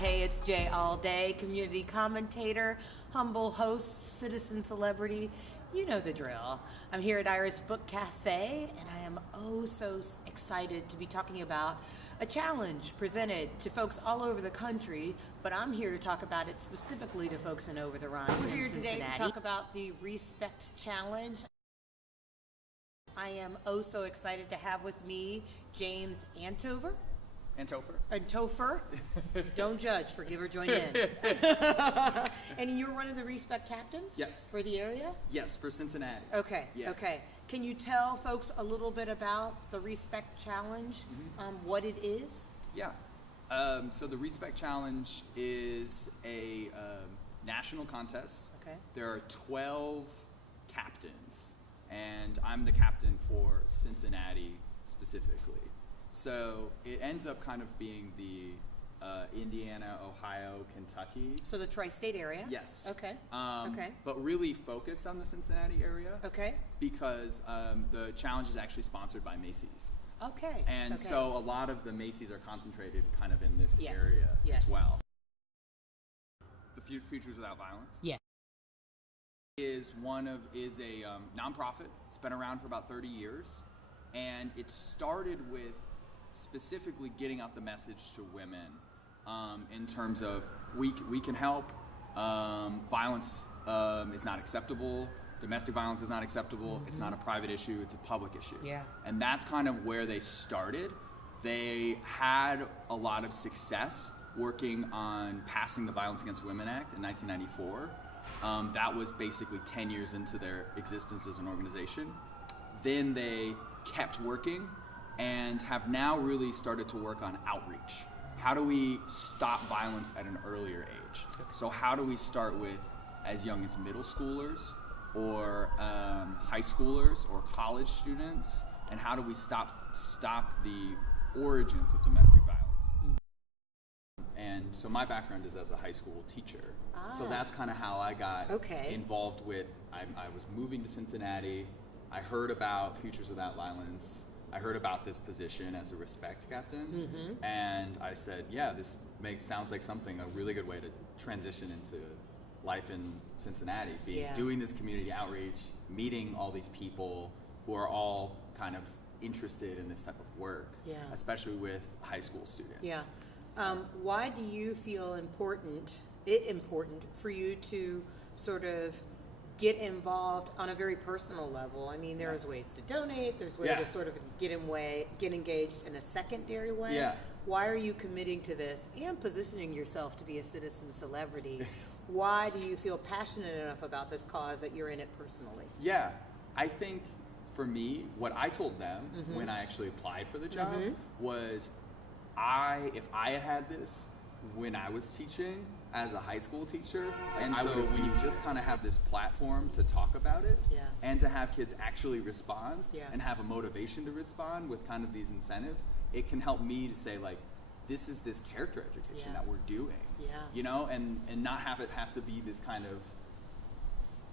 Hey, it's Jay All Day, community commentator, humble host, citizen celebrity. You know the drill. I'm here at Iris Book Cafe, and I am so excited to be talking about a challenge presented to folks all over the country, but I'm here to talk about it specifically to folks in Over the Rhine. We're here today to talk about the Respect Challenge. I am so excited to have with me James Antover. Antofer. Don't judge, forgive or join in. And you're one of the Respect captains? Yes. For the area? Yes, for Cincinnati. Okay, Yeah. okay. Can you tell folks a little bit about the Respect Challenge, what it is? Yeah. So the Respect Challenge is a national contest. Okay. There are 12 captains, and I'm the captain for Cincinnati specifically. So it ends up kind of being the Indiana, Ohio, Kentucky. So the tri-state area? Yes. Okay. Okay. But really focused on the Cincinnati area. Okay. Because the challenge is actually sponsored by Macy's. Okay. And okay. so a lot of the Macy's are concentrated kind of in this Yes. area Yes. as well. The Futures Without Violence. Yeah. Is a nonprofit. It's been around for about 30 years, and it started with specifically getting out the message to women in terms of we can help. Violence is not acceptable. Domestic violence is not acceptable. It's not a private issue. It's a public issue. Yeah. And that's kind of where they started. They had a lot of success working on passing the Violence Against Women Act in 1994. That was basically 10 years into their existence as an organization. Then they kept working and have now really started to work on outreach. How do we stop violence at an earlier age? So how do we start with as young as middle schoolers or high schoolers or college students, and how do we stop the origins of domestic violence? And so my background is as a high school teacher. So that's kind of how I got involved with, I was moving to Cincinnati. I heard about Futures Without Violence. I heard about this position as a Respect captain, and I said, yeah, this sounds like a really good way to transition into life in Cincinnati, doing this community outreach, meeting all these people who are all kind of interested in this type of work, especially with high school students. Yeah. Why do you feel important for you to sort of get involved on a very personal level? I mean, there's ways to donate, there's ways to sort of get engaged in a secondary way. Yeah. Why are you committing to this and positioning yourself to be a citizen celebrity? Why do you feel passionate enough about this cause that you're in it personally? Yeah, I think for me, what I told them when I actually applied for the job was, if I had this when I was teaching as a high school teacher, and so when you just kind of have this platform to talk about it, and to have kids actually respond, and have a motivation to respond with kind of these incentives, it can help me to say, like, this is this character education that we're doing, you know, and not have it have to be this kind of,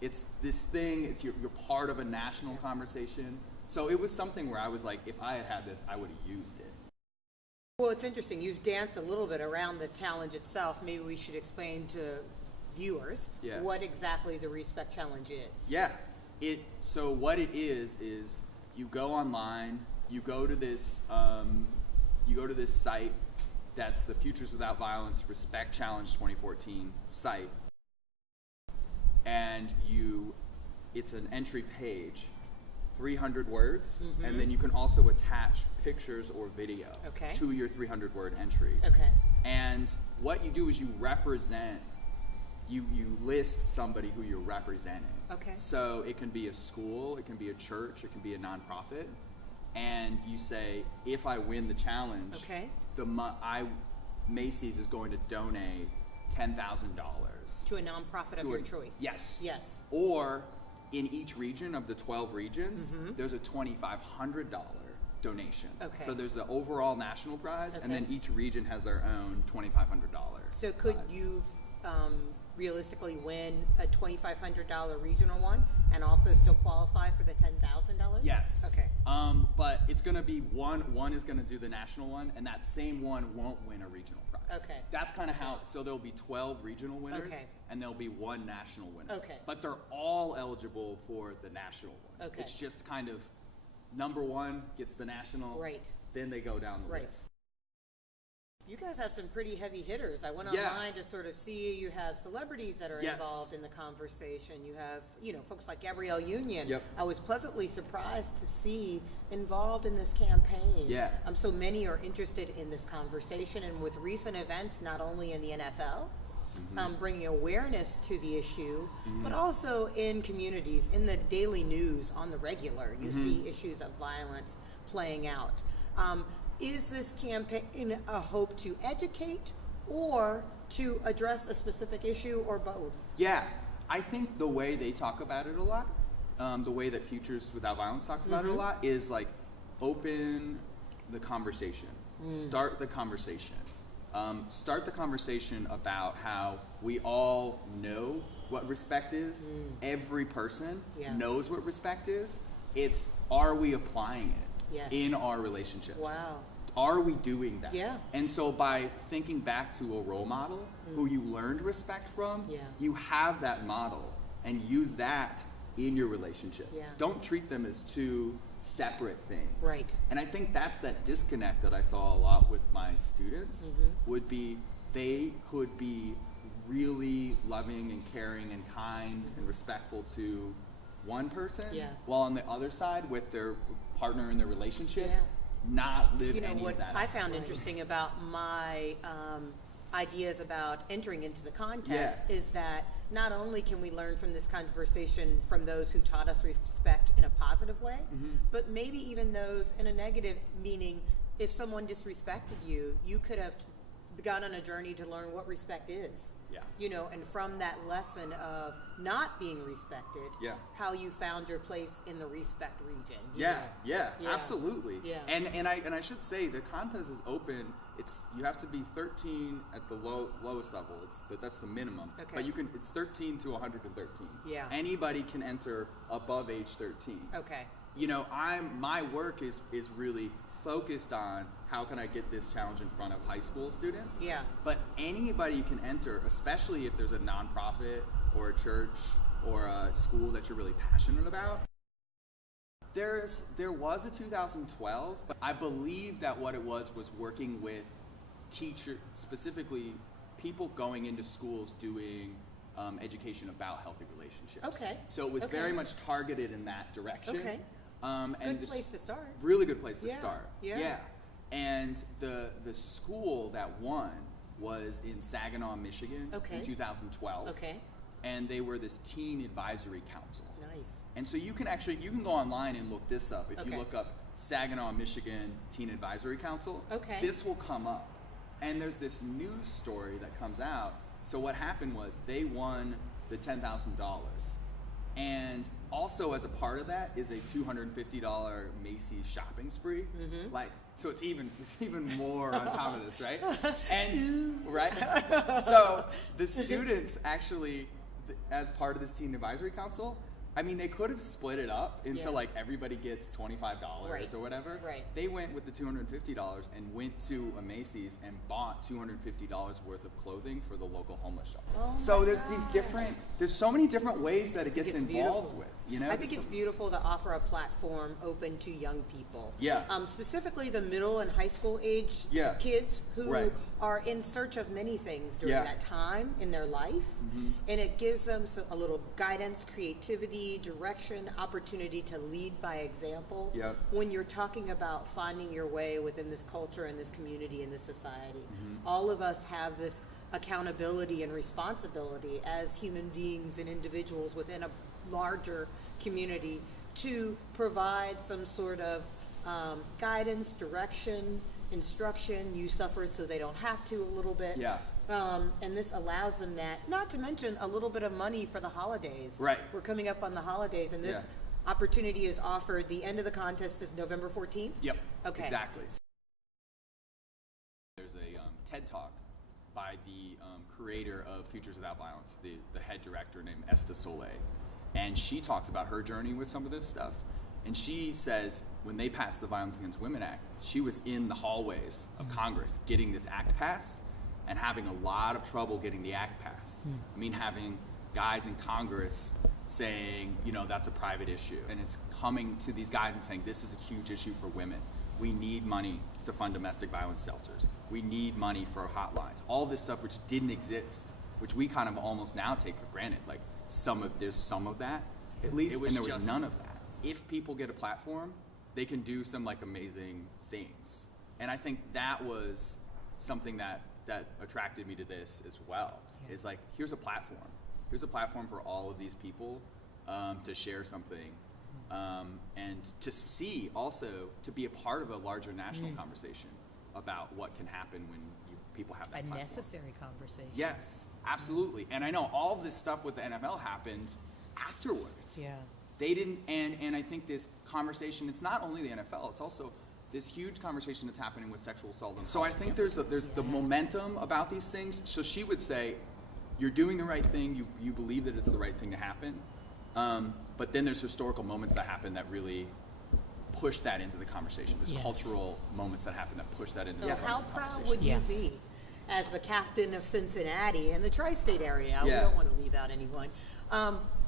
it's this thing, you're part of a national conversation. So it was something where I was like, if I had this, I would have used it. Well, it's interesting. You've danced a little bit around the challenge itself. Maybe we should explain to viewers what exactly the Respect Challenge is. Yeah. So what it is you go online, you go to this site that's the Futures Without Violence Respect Challenge 2014 site, and it's an entry page. 300 words, and then you can also attach pictures or video to your 300-word entry. Okay. And what you do is you list somebody who you're representing. Okay. So it can be a school, it can be a church, it can be a nonprofit, and you say, if I win the challenge, Macy's is going to donate $10,000 to a nonprofit of your choice. Yes. Yes. Or in each region of the 12 regions, there's a $2,500 donation. Okay. So there's the overall national prize, and then each region has their own $2,500. So could you realistically win a $2,500 regional one and also still qualify for the $10,000? Yes. Okay. But it's going to be one is going to do the national one, and that same one won't win a regional prize. Okay. That's kind of how, so there'll be 12 regional winners, Okay. and there'll be one national winner. Okay. But they're all eligible for the national one. Okay. It's just kind of number one gets the national, Right. then they go down the Right. list. You guys have some pretty heavy hitters. I went Yeah. online to sort of see you have celebrities that are Yes. involved in the conversation. You have, folks like Gabrielle Union. Yep. I was pleasantly surprised to see involved in this campaign. Yeah. So many are interested in this conversation, and with recent events, not only in the NFL, bringing awareness to the issue, but also in communities, in the daily news on the regular, you see issues of violence playing out. Is this campaign a hope to educate or to address a specific issue, or both? Yeah, I think the way they talk about it a lot, the way that Futures Without Violence talks about it a lot, is like open the conversation, start the conversation. Start the conversation about how we all know what respect is. Every person Yeah. knows what respect is. It's, are we applying it Yes. in our relationships? Wow. Are we doing that? Yeah. And so by thinking back to a role model who you learned respect from, Yeah. you have that model and use that in your relationship. Yeah. Don't treat them as two separate things. Right. And I think that's that disconnect that I saw a lot with my students would be they could be really loving and caring and kind and respectful to one person, Yeah. while on the other side with their partner in their relationship, Yeah. not live You know any what of that. I found interesting about my ideas about entering into the contest Yeah. is that not only can we learn from this conversation from those who taught us respect in a positive way, but maybe even those in a negative, meaning if someone disrespected you, you could have gone on a journey to learn what respect is. Yeah. And from that lesson of not being respected, Yeah. how you found your place in the respect region. Yeah, yeah, Yeah. absolutely. Yeah. And I should say the contest is open. It's you have to be 13 at the lowest level. That's the minimum. Okay. But it's 13 to 113. Yeah. Anybody can enter above age 13. Okay. My work is really focused on how can I get this challenge in front of high school students. Yeah. But anybody can enter, especially if there's a nonprofit or a church or a school that you're really passionate about. There was a 2012, but I believe that what it was working with teachers, specifically people going into schools doing education about healthy relationships. Okay. So it was Okay. very much targeted in that direction. Okay. And Good this- place to start. Really good place to Yeah, start. yeah. And the school that won was in Saginaw, Michigan Okay. in 2012. Okay. And they were this teen advisory council. Nice. And so you can go online and look this up. If Okay. you look up Saginaw, Michigan Teen Advisory Council, Okay. this will come up. And there's this news story that comes out. So what happened was they won the $10,000. And also as a part of that is a $250 Macy's shopping spree. So it's even more on top of this, right? And right. So the students actually, as part of this teen advisory council, I mean, they could have split it up into Yeah. like everybody gets $25 Right. or whatever. Right. They went with the $250 and went to a Macy's and bought $250 worth of clothing for the local homeless shelter. Oh So my there's God. there's so many different ways that it gets it's involved beautiful. with. I think it's beautiful to offer a platform open to young people. Yeah. Specifically the middle and high school age Yeah. kids who Right. are in search of many things during Yeah. that time in their life. And it gives them a little guidance, creativity, direction, opportunity to lead by example. Yep. When you're talking about finding your way within this culture and this community and this society, all of us have this accountability and responsibility as human beings and individuals within a larger community to provide some sort of guidance, direction, instruction. You suffer so they don't have to a little bit. Yeah. And this allows them that, not to mention a little bit of money for the holidays. Right. We're coming up on the holidays, and this Yeah. opportunity is offered. The end of the contest is November 14th? Yep. Okay. Exactly. There's a TED Talk by the creator of Futures Without Violence, the head director named Esta Soleil. And she talks about her journey with some of this stuff. And she says when they passed the Violence Against Women Act, she was in the hallways of Congress getting this act passed and having a lot of trouble getting the act passed. I mean, having guys in Congress saying, you know, that's a private issue. And it's coming to these guys and saying, this is a huge issue for women. We need money to fund domestic violence shelters. We need money for hotlines. All this stuff which didn't exist, which we kind of almost now take for granted. Like there's some of that, at least, and there was none of that. If people get a platform, they can do some like amazing things. And I think that was something that attracted me to this as well. Yeah. Is like, here's a platform. Here's a platform for all of these people to share something. And to see also, to be a part of a larger national conversation about what can happen when people have that platform. A necessary conversation. Yes, absolutely. And I know all of this stuff with the NFL happened afterwards. Yeah. They didn't, and I think this conversation, it's not only the NFL, it's also this huge conversation that's happening with sexual assault. So I think there's the momentum about these things. So she would say, you're doing the right thing, you believe that it's the right thing to happen, but then there's historical moments that happen that really push that into the conversation. There's cultural moments that happen that push that into the conversation. How proud would you be as the captain of Cincinnati and the tri-state area? Yeah. We don't want to leave out anyone.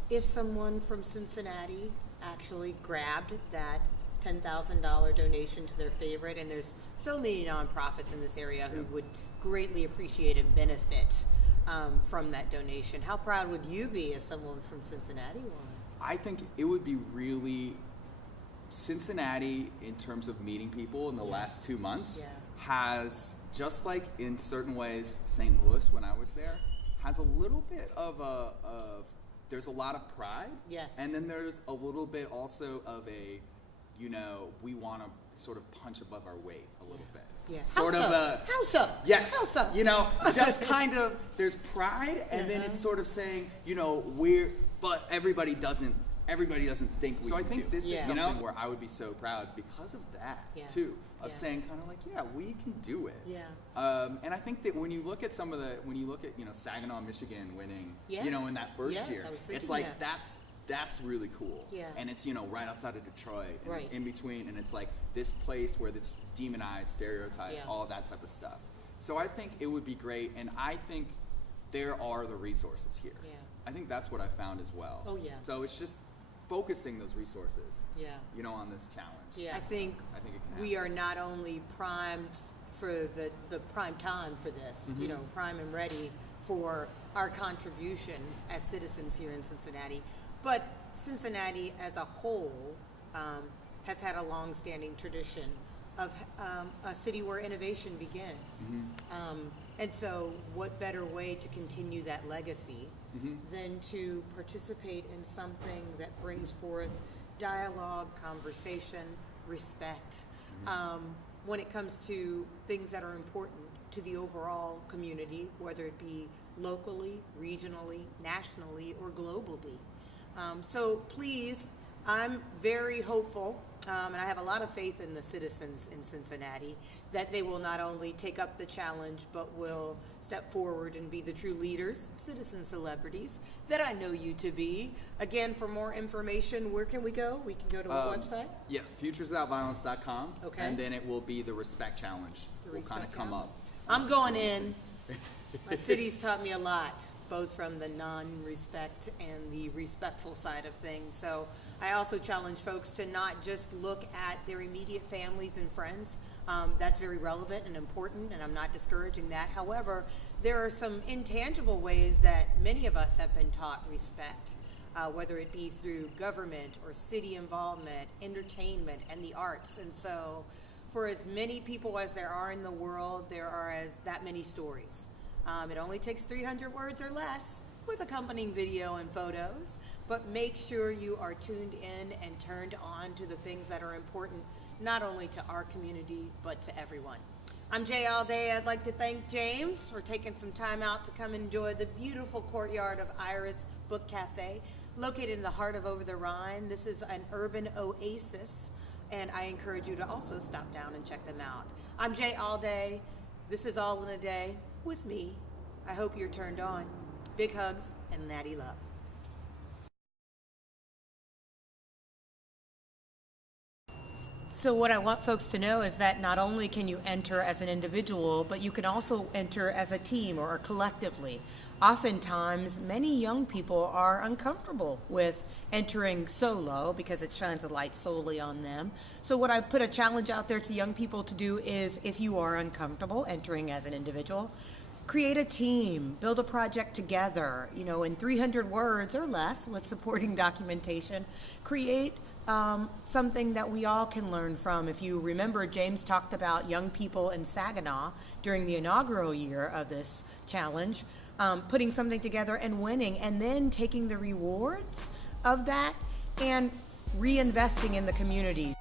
If someone from Cincinnati actually grabbed that $10,000 donation to their favorite, and there's so many nonprofits in this area who would greatly appreciate and benefit from that donation. How proud would you be if someone from Cincinnati won? I think it would be really, Cincinnati, in terms of meeting people in the last 2 months, has, just like in certain ways St. Louis when I was there, has a little bit of there's a lot of pride. Yes. And then there's a little bit also of a, you know, we want to sort of punch above our weight a little bit. Yes. Sort How of so? a. How so? Yes. How so? You know, just kind of, there's pride, and then it's sort of saying, you know, but everybody doesn't think we can. So I think this is something where I would be so proud because of that, too. Of saying kind of like, we can do it. Yeah. And I think that when you look at you know, Saginaw, Michigan winning, you know, in that first year, it's like, that's really cool. Yeah. And it's, you know, right outside of Detroit, and Right. it's in between, and it's like this place where it's demonized, stereotyped, all of that type of stuff. So I think it would be great, and I think there are the resources here. Yeah. I think that's what I found as well. Oh, yeah. So it's just focusing those resources, Yeah. you know, on this challenge. Yeah. I think it can we happen. are not only primed for the prime time for this, you know, prime and ready for our contribution as citizens here in Cincinnati, but Cincinnati as a whole has had a long-standing tradition of a city where innovation begins. And so what better way to continue that legacy than to participate in something that brings forth dialogue, conversation, respect, when it comes to things that are important to the overall community, whether it be locally, regionally, nationally, or globally. So please, I'm very hopeful, and I have a lot of faith in the citizens in Cincinnati, that they will not only take up the challenge, but will step forward and be the true leaders, citizen celebrities, that I know you to be. Again, for more information, where can we go? We can go to our website? Yes, futureswithoutviolence.com. Okay. And then it will be the Respect Challenge. Will kind of come up. I'm going in. My city's taught me a lot, both from the non-respect and the respectful side of things. So I also challenge folks to not just look at their immediate families and friends. That's very relevant and important, and I'm not discouraging that. However, there are some intangible ways that many of us have been taught respect, whether it be through government or city involvement, entertainment, and the arts. And so for as many people as there are in the world, there are that many stories. It only takes 300 words or less with accompanying video and photos, but make sure you are tuned in and turned on to the things that are important, not only to our community, but to everyone. I'm Jay Alday. I'd like to thank James for taking some time out to come enjoy the beautiful courtyard of Iris Book Cafe, located in the heart of Over the Rhine. This is an urban oasis, and I encourage you to also stop down and check them out. I'm Jay Alday. This is All in a Day. with me. I hope you're turned on. Big hugs and natty love. So what I want folks to know is that not only can you enter as an individual, but you can also enter as a team or collectively. Oftentimes, many young people are uncomfortable with entering solo because it shines a light solely on them. So what I put a challenge out there to young people to do is, if you are uncomfortable entering as an individual, create a team, build a project together, in 300 words or less with supporting documentation. Create something that we all can learn from. If you remember, James talked about young people in Saginaw during the inaugural year of this challenge, putting something together and winning, and then taking the rewards of that and reinvesting in the community.